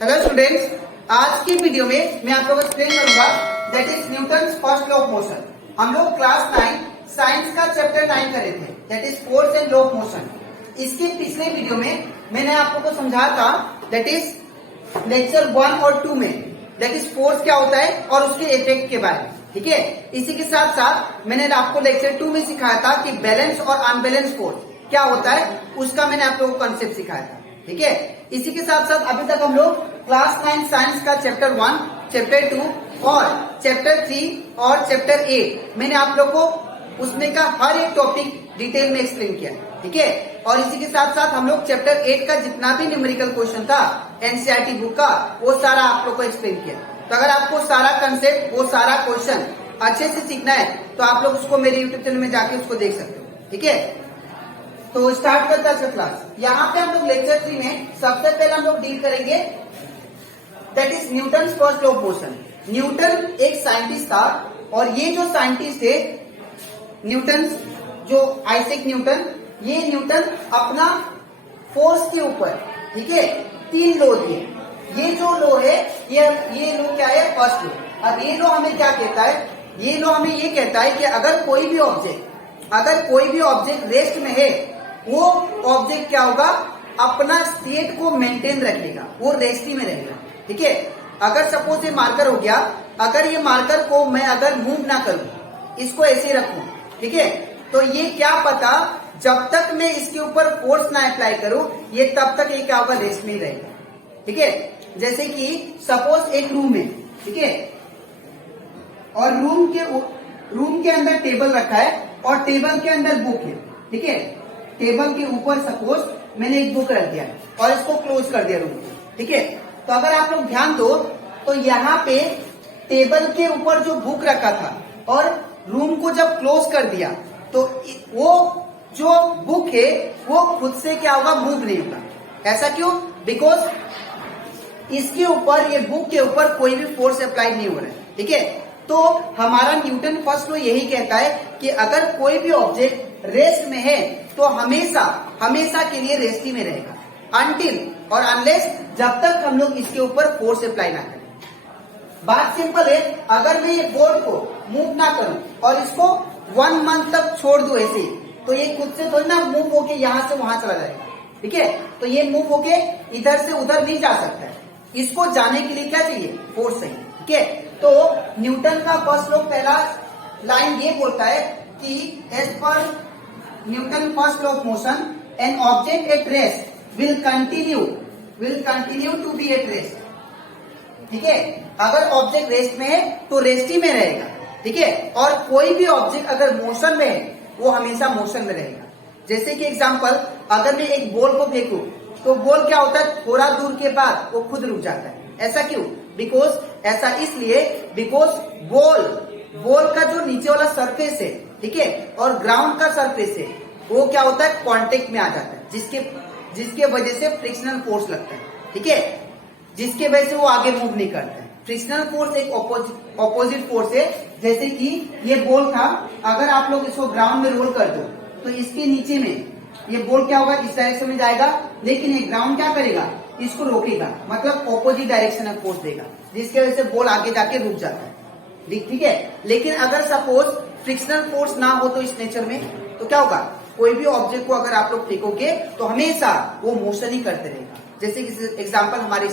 Hello students, आज की video में मैं आप लोगों को एक्सप्लेन करूंगा that is Newton's first law of motion. हम लोग क्लास 9 साइंस का चैप्टर 9 करे थे, that is force and law of motion. इसके पिछले वीडियो में मैंने आप लोगों को समझाया था दैट इज लेक्चर 1 और 2 में दैट इज फोर्स क्या होता है और उसके इफेक्ट के बारे में। ठीक है, इसी के साथ साथ मैंने आपको लेक्चर 2 में सिखाया था कि बैलेंस और अनबैलेंस फोर्स क्या होता है, उसका मैंने आप लोगों को कॉन्सेप्ट सिखाया था। ठीक है, इसी के साथ साथ अभी तक हम लोग क्लास 9 साइंस का चैप्टर 1, चैप्टर 2 और चैप्टर 3 और चैप्टर 8 मैंने आप लोग को उसमें का हर एक टॉपिक डिटेल में एक्सप्लेन किया। ठीक है, और इसी के साथ साथ हम लोग चैप्टर 8 का जितना भी न्यूमेरिकल क्वेश्चन था एनसीईआरटी बुक का, वो सारा आप लोग को एक्सप्लेन किया। तो अगर आपको सारा कंसेप्ट, वो सारा क्वेश्चन अच्छे से सीखना है तो आप लोग उसको मेरे यूट्यूब चैनल में जाके उसको देख सकते हो। ठीक है, तो स्टार्ट करता है क्लास। यहाँ पे हम लोग लेक्चर 3 में सबसे पहले हम लोग डील करेंगे that is Newton first law of motion. Newton एक साइंटिस्ट था और ये जो साइंटिस्ट थे न्यूटन, जो आइजैक न्यूटन, ये न्यूटन अपना फोर्स के ऊपर, ठीक है, 3 लॉ दिए। ये जो लॉ है ये लॉ क्या है, फर्स्ट लॉ। और ये लॉ हमें क्या कहता है, ये लॉ हमें ये कहता है कि अगर कोई भी ऑब्जेक्ट रेस्ट में है, वो ऑब्जेक्ट क्या होगा, अपना स्टेट को मेंटेन रखेगा, वो रेस्ट ही में रहेगा। ठीक है, अगर सपोज ये मार्कर हो गया, अगर ये मार्कर को मैं अगर मूव ना करूं, इसको ऐसे रखूं, ठीक है, तो ये क्या पता जब तक मैं इसके ऊपर फोर्स ना अप्लाई करूं, ये तब तक ये क्या होगा, रेस्ट में ही रहेगा। ठीक है, जैसे कि सपोज एक रूम है, ठीक है, और रूम के अंदर टेबल रखा है और टेबल के अंदर बुक है। ठीक है, टेबल के ऊपर सपोज मैंने एक बुक रख दिया और इसको क्लोज कर दिया रूम को। ठीक है, तो अगर आप लोग ध्यान दो तो यहाँ पे टेबल के ऊपर जो बुक रखा था और रूम को जब क्लोज कर दिया तो वो जो बुक है वो खुद से क्या होगा, मूव नहीं होगा। ऐसा क्यों? बिकॉज इसके ऊपर, ये बुक के ऊपर कोई भी फोर्स अप्लाई नहीं हो रहा है। ठीक है, तो हमारा न्यूटन फर्स्ट लॉ यही कहता है कि अगर कोई भी ऑब्जेक्ट रेस्ट में है तो हमेशा के लिए रेस्ट ही में रहेगा, अनटिल और अनलेस, जब तक हम लोग इसके ऊपर फोर्स अप्लाई ना करें। बात सिंपल है, अगर मैं ये बोर्ड को मूव ना करूं और इसको 1 मंथ तक छोड़ दूं ऐसे, तो ये खुद से थोड़ी ना मूव होके यहां से वहां चला जाएगा। ठीक है, तो ये मूव होके इधर से उधर नहीं जा सकता है, इसको जाने के लिए क्या चाहिए, फोर्स चाहिए। ठीक है, तो न्यूटन का फर्स्ट लॉ पहला लाइन ये बोलता है कि एज पर Newton first law of motion an object at rest will continue to be at rest. ठीक है, अगर ऑब्जेक्ट रेस्ट में है तो रेस्ट ही में रहेगा। ठीक है, और कोई भी ऑब्जेक्ट अगर मोशन में है वो हमेशा मोशन में रहेगा। जैसे कि एग्जांपल, अगर मैं एक बॉल को फेंकूं तो बॉल क्या होता है, थोड़ा दूर के बाद वो खुद रुक जाता है। ऐसा क्यों? ऐसा इसलिए बिकॉज बॉल का जो नीचे वाला सरफेस है, ठीक है, और ग्राउंड का सरफेस है, वो क्या होता है, कांटेक्ट में आ जाता है, जिसके वजह से फ्रिक्शनल फोर्स लगता है। ठीक है, जिसके वजह से वो आगे मूव नहीं करता है। फ्रिक्शनल फोर्स एक ऑपोजिट फोर्स है। जैसे कि ये बॉल था, अगर आप लोग इसको ग्राउंड में रोल कर दो तो इसके नीचे में ये बॉल क्या होगा, इस डायरेक्शन में जाएगा, लेकिन ये ग्राउंड क्या करेगा, इसको रोकेगा, मतलब ऑपोजिट डायरेक्शन में फोर्स देगा, जिसकी वजह से बॉल आगे जाके रुक जाता है। ठीक है, लेकिन अगर सपोज फ्रिक्शनल फोर्स ना हो तो इस नेचर में, तो क्या होगा, कोई भी ऑब्जेक्ट को अगर आप लोग फेंकोगे तो हमेशा वो मोशन ही करते रहेगा। जैसे कि एग्जांपल हमारे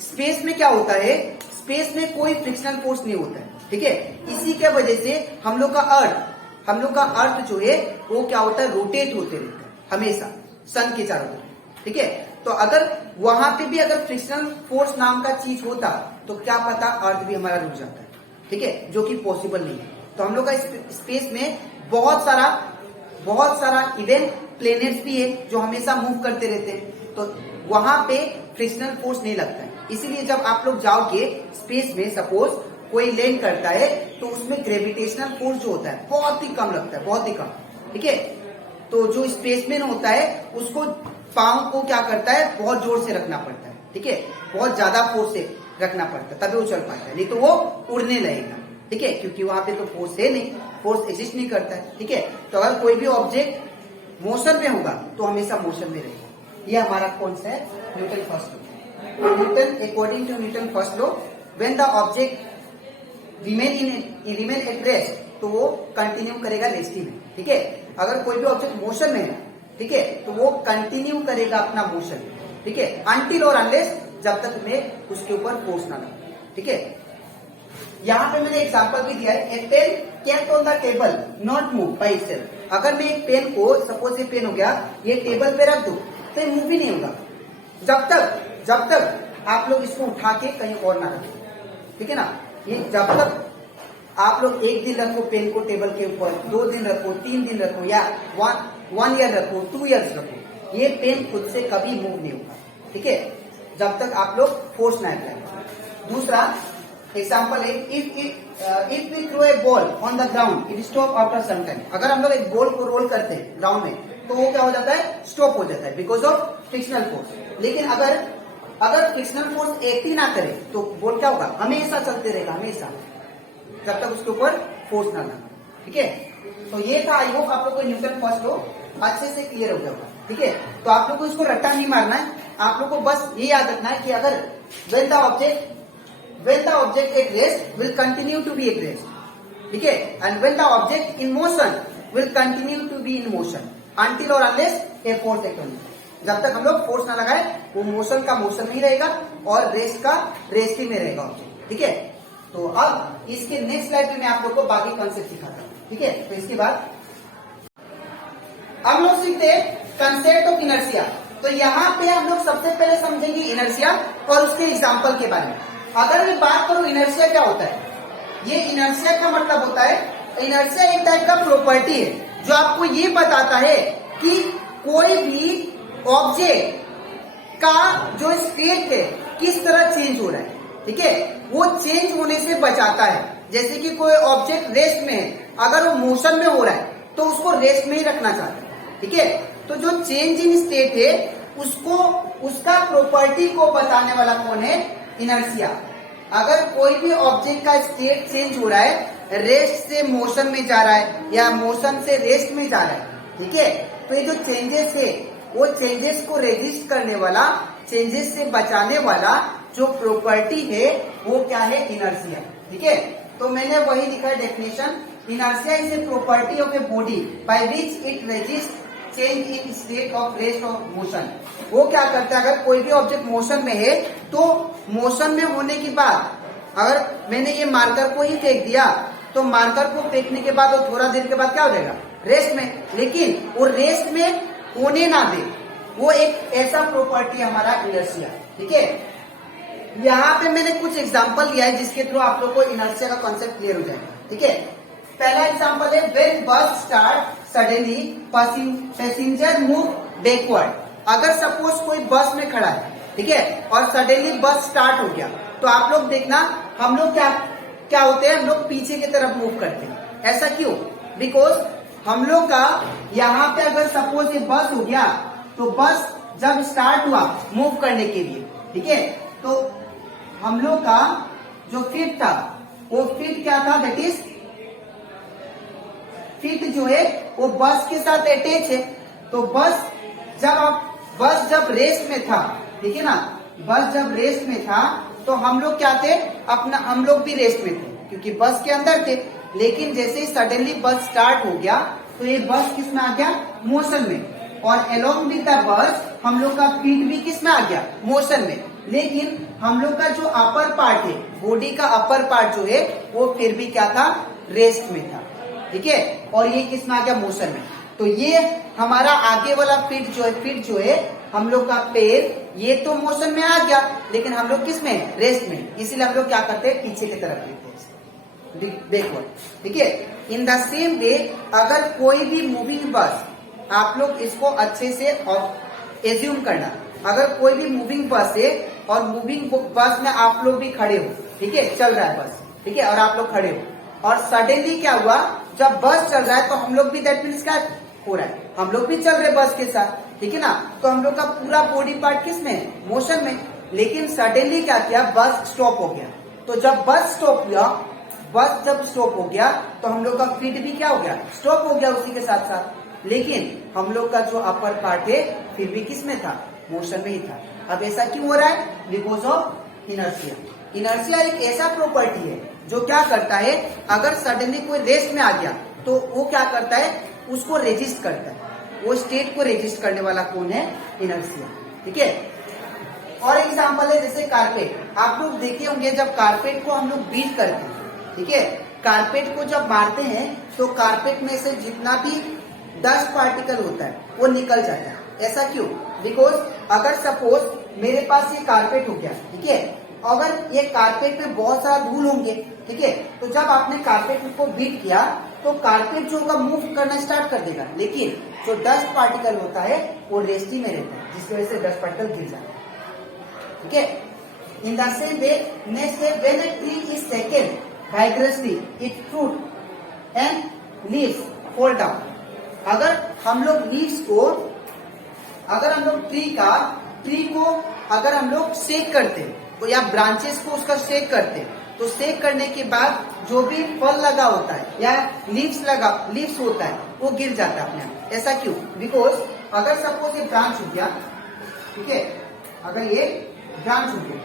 स्पेस में क्या होता है, स्पेस में कोई फ्रिक्शनल फोर्स नहीं होता है। ठीक है, इसी के वजह से हम लोग का अर्थ जो है वो क्या होता है, रोटेट होते रहता है हमेशा सन के चारों तरफ। ठीक है, तो अगर वहां पे भी अगर फ्रिक्शनल फोर्स नाम का चीज होता तो क्या पता अर्थ भी हमारा रुक जाता है। ठीक है, जो कि पॉसिबल नहीं है। तो हम लोग का स्पेस में बहुत सारा इवन प्लेनेट्स भी है जो हमेशा मूव करते रहते हैं, तो वहां पे फ्रिक्शनल फोर्स नहीं लगता है। इसीलिए जब आप लोग जाओगे स्पेस में, सपोज कोई लैंड करता है तो उसमें ग्रेविटेशनल फोर्स जो होता है बहुत ही कम लगता है, बहुत ही कम। ठीक है, तो जो स्पेसमैन होता है उसको पांव को क्या करता है, बहुत जोर से रखना पड़ता है। ठीक है, बहुत ज्यादा फोर्स से रखना पड़ता है, तभी वो चल पाता है, नहीं तो वो उड़ने लगेगा। ठीक है, क्योंकि वहां पे तो फोर्स है नहीं, फोर्स एग्जिस्ट नहीं करता है। ठीक है, तो अगर कोई भी ऑब्जेक्ट मोशन में होगा तो हमेशा मोशन में रहेगा। ये हमारा कौन सा है, Newton first law. Newton according to Newton first law when the object remain at rest, तो वो कंटिन्यू करेगा रेस्टिंग में, ठीक है। अगर कोई भी ऑब्जेक्ट मोशन में है, ठीक है, तो वो कंटिन्यू करेगा अपना मोशन, ठीक है, अनटिल और अनलेस, जब तक मैं उसके ऊपर फोर्स ना लगा, ठीक है। यहाँ पे मैंने एग्जांपल भी दिया है, a pen kept on the table not move by itself. अगर मैं एक पेन को, सपोज ये पेन हो गया, ये टेबल पे रख दूं तो ये मूव ही नहीं होगा जब तक आप लोग इसको उठा के कहीं और ना रखें, ठीक है ना। ये जब तक आप लोग एक दिन रखो पेन को टेबल के ऊपर, 2 दिन रखो, 3 दिन रखो, या 1 ईयर रखो, 2 ईयर्स रखो, ये पेन खुद से कभी मूव नहीं होगा, ठीक है, जब तक आप लोग फोर्स ना करें। दूसरा एग्जाम्पल है, if we throw a ball on the ground it stop after some time. अगर हम लोग एक बॉल को रोल करते हैं ग्राउंड में, तो वो क्या हो जाता है, स्टॉप हो जाता है बिकॉज ऑफ फ्रिक्शनल फोर्स। लेकिन अगर फ्रिक्शनल फोर्स एक्ट ही ना करे तो बॉल क्या होगा, हमेशा चलते रहेगा, हमेशा, जब तक उसके ऊपर फोर्स ना लगा, ठीक है। तो ये था, आई होप आप लोग को न्यूटन फर्स्ट लॉ अच्छे से क्लियर हो जाएगा, ठीक है। तो आप लोग को इसको रट्टा नहीं मारना है, आप लोग को बस ये याद रखना है कि अगर when the object at rest will continue to be at rest, ठीक है, and when the object in motion will continue to be in motion until or unless a force act on it। जब तक हम लोग force ना लगाए वो motion का मोशन में ही रहेगा और रेस्ट का रेस्ट ही में रहेगा ऑब्जेक्ट, ठीक है। तो अब इसके नेक्स्ट स्लाइड में मैं आप लोग को बाकी कॉन्सेप्ट सिखाता हूँ, ठीक है। तो इसके बाद हम लोग सीखते हैं कंसेप्ट ऑफ इनर्शिया। तो यहाँ पे हम लोग सबसे पहले समझेंगे इनर्शिया और उसके एग्जाम्पल के बारे में। अगर मैं बात करूं इनर्शिया क्या होता है, ये इनर्शिया का मतलब होता है, इनर्शिया एक टाइप का प्रॉपर्टी है जो आपको ये बताता है कि कोई भी ऑब्जेक्ट का जो स्टेट है किस तरह चेंज हो रहा है, ठीक है, वो चेंज होने से बचाता है। जैसे कि कोई ऑब्जेक्ट रेस्ट में है, अगर वो मोशन में हो रहा है तो उसको रेस्ट में ही रखना चाहता है, ठीक है। तो जो चेंज इन स्टेट है उसको, उसका प्रॉपर्टी को बताने वाला कौन है, इनर्शिया। अगर कोई भी ऑब्जेक्ट का स्टेट चेंज हो रहा है, रेस्ट से मोशन में जा रहा है या मोशन से रेस्ट में जा रहा है, ठीक है, तो ये जो चेंजेस है वो चेंजेस को रेजिस्ट करने वाला, चेंजेस से बचाने वाला जो प्रॉपर्टी है वो क्या है, इनर्शिया, ठीक है। तो मैंने वही लिखा है definition, inertia is a property of a body by which it resist change in state of rest of motion. वो क्या करता है, अगर कोई भी ऑब्जेक्ट मोशन में है तो मोशन में होने के बाद, अगर मैंने ये मार्कर को ही फेंक दिया तो मार्कर को फेंकने के बाद वो थोड़ा देर के बाद क्या हो जाएगा, रेस्ट में। लेकिन वो रेस्ट में होने ना दे, वो एक ऐसा प्रॉपर्टी हमारा इनर्शिया, ठीक है। यहाँ पे मैंने कुछ एग्जांपल दिया है जिसके थ्रू आप लोग को इनर्शिया का कॉन्सेप्ट क्लियर हो जाएगा, ठीक है। पहला एग्जांपल है, व्हेन बस start suddenly passenger move backward. अगर सपोज कोई बस में खड़ा है, ठीक है, और सडनली बस स्टार्ट हो गया, तो आप लोग देखना हम लोग क्या होते हैं, हम लोग पीछे की तरफ मूव करते हैं। ऐसा क्यों, बिकॉज हम लोग का यहाँ पे अगर सपोज ये बस हो गया, तो बस जब स्टार्ट हुआ मूव करने के लिए, ठीक है, तो हम लोग का जो फीट था वो फीट क्या था, दैट इज फीट जो है वो बस के साथ अटैच है। तो बस जब रेस्ट में था, ठीक है ना, बस जब रेस्ट में था तो हम लोग क्या थे, हम लोग भी रेस्ट में थे क्योंकि बस के अंदर थे। लेकिन जैसे ही सडनली बस स्टार्ट हो गया तो ये बस किस में आ गया, मोशन में, और अलोंग विद द बस हम लोग का फीट भी किस में आ गया, मोशन में। लेकिन हम लोग का जो अपर पार्ट है, बॉडी का अपर पार्ट जो है वो फिर भी क्या था, रेस्ट में था, ठीक है, और ये किस में आ गया, मोशन में। तो ये हमारा आगे वाला फीट जो है हम लोग का पैर, ये तो मोशन में आ गया लेकिन हम लोग किस में, रेस्ट में। इसीलिए हम लोग क्या करते हैं, पीछे की तरफ लेते हैं, बैकवर्ड, ठीक है। इन द सेम वे अगर कोई भी मूविंग बस, आप लोग इसको अच्छे से एज्यूम करना, अगर कोई भी मूविंग बस है और मूविंग बस में आप लोग भी खड़े हो, ठीक है, चल रहा है बस, ठीक है, और आप लोग खड़े हो, और सडनली क्या हुआ, जब बस चल रहा है तो हम लोग भी, दैट मीन्स क्या हो रहा है, हम लोग भी चल रहे बस के साथ, ठीक है ना। तो हम लोग का पूरा बॉडी पार्ट किस में, मोशन में। लेकिन सडनली क्या किया, बस स्टॉप हो गया। तो जब बस स्टॉप हो गया तो हम लोग का फीट भी क्या हो गया, स्टॉप हो गया उसी के साथ साथ। लेकिन हम लोग का जो अपर पार्ट है फिर भी किस में था, मोशन में ही था। अब ऐसा क्यों हो रहा है? Because of inertia. इनर्शिया एक ऐसा प्रॉपर्टी है जो क्या करता है, अगर सडनली कोई रेस्ट में आ गया तो वो क्या करता है, उसको रेजिस्ट करता है। वो स्टेट को रेजिस्ट करने वाला कौन है? इनर्शिया। ठीक है। और एग्जांपल है जैसे कारपेट। आप लोग देखे होंगे जब कारपेट को हम लोग बीट करते हैं, ठीक है, कारपेट को जब मारते हैं तो कारपेट में से जितना भी डस्ट पार्टिकल होता है वो निकल जाता है। ऐसा क्यों? बिकॉज अगर सपोज मेरे पास ये कारपेट हो गया, ठीक है, अगर ये कारपेट में बहुत सारा धूल होंगे, ठीक है, तो जब आपने कारपेट को बीट किया तो कारपेट जो होगा मूव करना स्टार्ट कर देगा, लेकिन जो डस्ट पार्टिकल होता है वो रेस्ट ही में रहता है, जिसकी वजह से डस्ट पार्टिकल गिर जाता है। ठीक है। In the same way, next है, when a tree is shaken vigorously it fruit and leaves fall down. अगर हम लोग लीव्स को, अगर हम लोग ट्री को अगर हम लोग शेक करते तो या ब्रांचेस को उसका शेक करते, तो शेक करने के बाद जो भी फल लगा होता है या लीव्स होता है वो गिर जाता है अपने आप। ऐसा क्यों? बिकॉज अगर सपोज ये ब्रांच हो गया, ठीक है, अगर ये ब्रांच हो गया,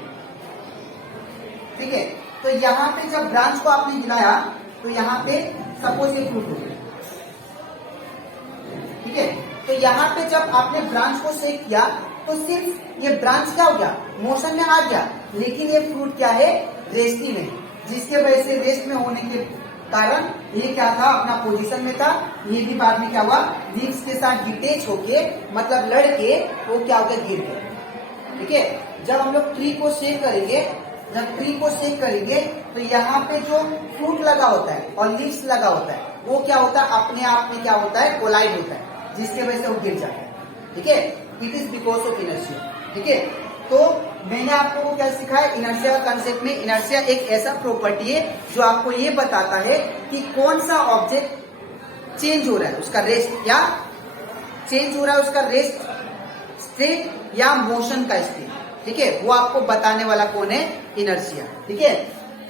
ठीक है, तो यहाँ पे जब ब्रांच को आपने हिलाया तो यहाँ पे सपोज ये फ्रूट हो गया, ठीक है, तो यहाँ पे जब आपने ब्रांच को शेक किया तो सिर्फ ये ब्रांच क्या हो गया, मोशन में आ गया, लेकिन ये फ्रूट क्या है, रेस्टी में, जिसके वजह से रेस्ट में होने के कारण ये क्या था, अपना पोजीशन में था। ये भी बाद में क्या हुआ, लीव्स के साथ डिटेच होके, मतलब लड़के वो क्या हो गया, गिर गया। ठीक है। जब हम लोग ट्री को शेक करेंगे, जब ट्री को शेक करेंगे तो यहाँ पे जो फ्रूट लगा होता है और लीव्स लगा होता है वो क्या होता है, अपने आप में क्या होता है, कोलाइड होता है, जिसके वजह से वो गिर जाता है। ठीक है। It is because of inertia. ठीक है। तो मैंने आपको क्या सिखाया, इनर्शिया कंसेप्ट में इनर्शिया एक ऐसा प्रॉपर्टी है जो आपको ये बताता है कि कौन सा ऑब्जेक्ट चेंज हो रहा है, उसका रेस्ट या चेंज हो रहा है, उसका रेस्ट स्टेट या मोशन का स्टेट। ठीक है, वो आपको बताने वाला कौन है, इनर्शिया। ठीक है।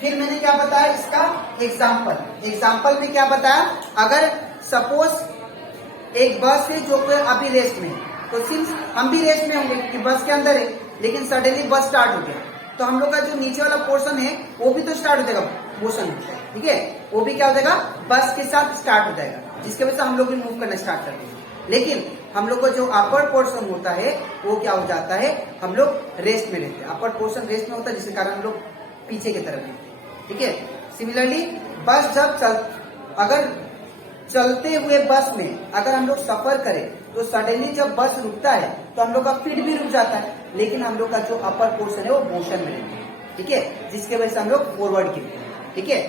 फिर मैंने क्या बताया, इसका एग्जाम्पल में क्या बताया, अगर सपोज एक बस है जो अभी रेस्ट में है, तो सिंस हम भी रेस्ट में होंगे कि बस के अंदर है, लेकिन सडनली बस स्टार्ट हो गया तो हम लोग का जो नीचे वाला पोर्शन है वो भी तो स्टार्ट हो जाएगा मोशन। ठीक है, वो भी क्या हो जाएगा, बस के साथ स्टार्ट हो जाएगा, जिसके वजह से हम लोग भी मूव करना स्टार्ट कर देंगे। लेकिन हम लोग का जो अपर पोर्शन होता है वो क्या हो जाता है, हम लोग रेस्ट में रहते हैं, अपर पोर्शन रेस्ट में होता है, जिसके कारण हम लोग पीछे की तरफ है। ठीक है। सिमिलरली बस जब अगर चलते हुए बस में अगर हम लोग सफर करें तो सडनली जब बस रुकता है तो हम लोग का फीट भी रुक जाता है, लेकिन हम लोग का जो अपर पोर्शन है वो मोशन में रहता है। ठीक है, जिसके वजह से हम लोग फॉरवर्ड गिरते हैं। ठीक है।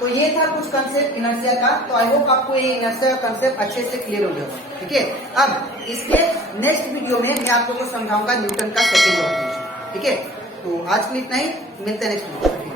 तो ये था कुछ कंसेप्ट इनर्शिया का। तो आई होप आपको ये इनर्शिया का कंसेप्ट अच्छे से क्लियर हो गया होगा। ठीक है। अब इसके नेक्स्ट वीडियो में मैं आपको समझाऊंगा न्यूटन का सेकंड लॉ ऑफ मोशन। ठीक है। तो आज के लिए इतना ही, मिलते हैं नेक्स्ट वीडियो।